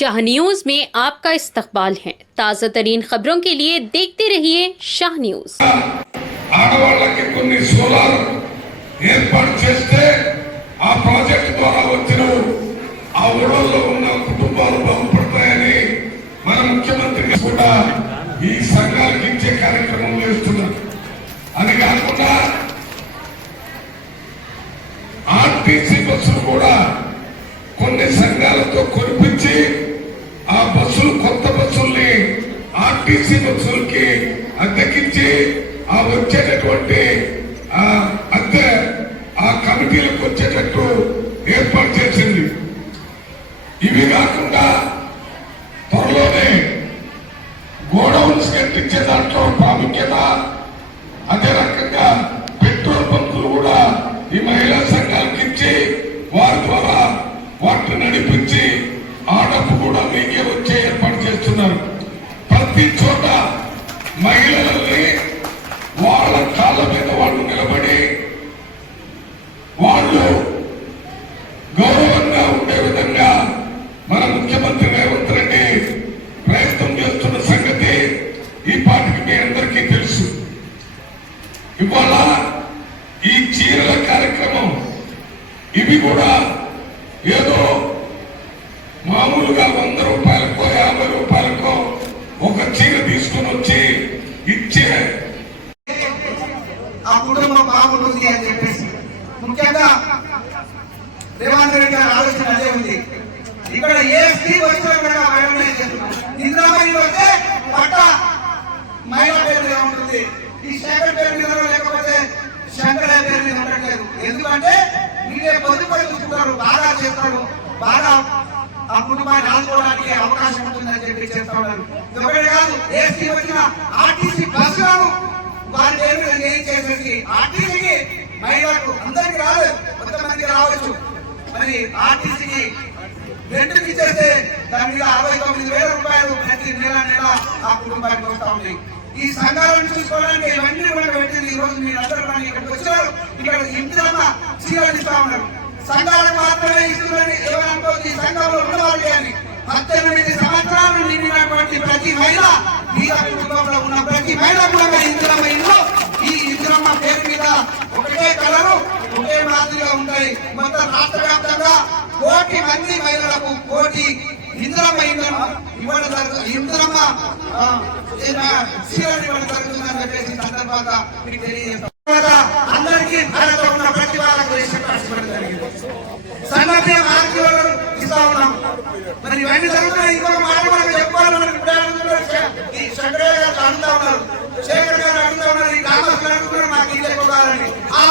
Shah news में आपका इस्तकबाल है। ताज़ा तरीन खबरों के लिए देखते रहिए शाह न्यूज। ఆడవాళ్ళకి కొన్ని సోలార్ ఏర్పాటు చేస్తే ఆ ప్రాజెక్ట్ ద్వారా వచ్చిన ఆ ఊళ్ళలో ఉన్న కుటుంబాలు బాగుపడతాయని మన ముఖ్యమంత్రి కూడా ఈ సంఘాలకు ఇచ్చే కార్యక్రమం చేస్తున్నారు. అది కాకుండా ఆర్టీసీ బస్సులు కూడా కొన్ని సంఘాలతో కొనిపించి ఆ బస్సులు కొత్త బస్సుల్ని ఆర్టీసీ బస్సులకి అద్దెకించి ఆ వచ్చేటటువంటి అద్దె ఆ కమిటీలకు వచ్చేటట్టు ఏర్పాటు చేసింది. ఇవి కాకుండా త్వరలోనే గోడౌన్స్ కట్టించే దాంట్లో ప్రాముఖ్యత, అదే రకంగా పెట్రోల్ బంకులు కూడా ఈ మహిళా సంఘాలకు ఇచ్చి వారి ద్వారా వాటిని నడిపించి ఆ డబ్బు కూడా మీకే వచ్చే ఏర్పాటు చేస్తున్నారు. ప్రతి చోట మహిళలని వాళ్ళ కాళ్ళ మీద వాళ్ళు నిలబడి వాళ్ళు గౌరవంగా ఉండే విధంగా మన ముఖ్యమంత్రి రేవంత్ రెడ్డి ప్రయత్నం చేస్తున్న సంగతి ఈ పార్టీకి మీ అందరికీ తెలుసు. ఇవాళ ఈ చీరల కార్యక్రమం ఇవి కూడా ఏదో మామూలుగా 100 రూపాయలకో 50 రూపాయలకో ఒక చీర తీసుకుని వచ్చి ఇచ్చే ఆ కుటుంబం బాగుంటుంది అని చెప్పేసి ముఖ్యంగా రేవంత్ రెడ్డి గారి ఆలోచన అదే ఉంది. ఇక్కడ ఏ స్త్రీ వచ్చినా కూడా ఇంద్రామణి వస్తే పట్ట మహిళ పేరు మీద ఉంటుంది, ఈ శేఖర్ పేరు మీద లేకపోతే శంకర పేరు మీద ఉండట్లేదు. ఎందుకంటే మీరే పొదుపడి చూసుకుంటారు, బాగా చేస్తారు, బాగా ఆ కుటుంబాన్ని ఆదుకోవడానికి అవకాశం ఉంటుందని చెప్పి చేస్తా ఉన్నారు. ఒకటి కాదు, ఏ స్త్రీ వచ్చినా ఆర్టీసీ బస్సులను వారి పేరు ఏం చేసేసి ఆర్టీసీకి మహిళలకు అందరికి రాలేదు, కొంతమందికి రావచ్చు. మరి ఆర్టీసీకి రెండుకి ఇచ్చేస్తే దాని మీద 69,000 రూపాయలు ప్రతి నెల ఆ కుటుంబానికి వస్తా ఉన్నాయి. ఈ సంఘాలను చూసుకోవడానికి ఇవన్నీ కూడా పెట్టింది. ఈ రోజు మీరు అందరూ ఇక్కడికి వచ్చారు, ఇక్కడ ఇంటిదమ్మ చీరలు ఇస్తా ఉన్నారు. సంఘాలకు మాత్రమే ఇస్తుందని ఎవరంటో ఈ సంఘంలో ఉన్నవాళ్ళు కానీ 18 సంవత్సరాలు నిండినటువంటి ప్రతి మహిళ మీద కుటుంబంలో ఉన్న ప్రతి మహిళ కూడా ఇందిరమ్మ ఇల్లు, ఈ ఇందిరమ్మ పేరు మీద ఒకటే కలరు ఒకే మాదిరిగా ఉంటాయి. మొత్తం రాష్ట్ర వ్యాప్తంగా 1 కోటి మంది మహిళలకు 1 కోటి ఇందిరమ్మ ఇళ్లను ఇవ్వడం జరుగుతుంది. ఇందిరమ్మ చీరలు ఇవ్వడం జరుగుతుందని చెప్పేసి సందర్భంగా మీకు తెలియజేస్తాం. అందరికీ భారత ఉన్న ప్రతి వాళ్ళకు జరిగింది. సంగతి ఆర్టీఓలను ఇస్తా ఉన్నాం. మరి ఇవన్నీ జరుగుతున్నాయి. ఇంకొక మాట మనకు చెప్పుకోవాలి. ఈ శంకరయ్య గారు అడుగుతా ఉన్నారు, శేఖర్ గారు అడుగుతా ఉన్నారు, ఈ గ్రామస్తులు అడుగుతున్నారు మాకు ఇల్లు ఎక్కువ కావాలని. ఆ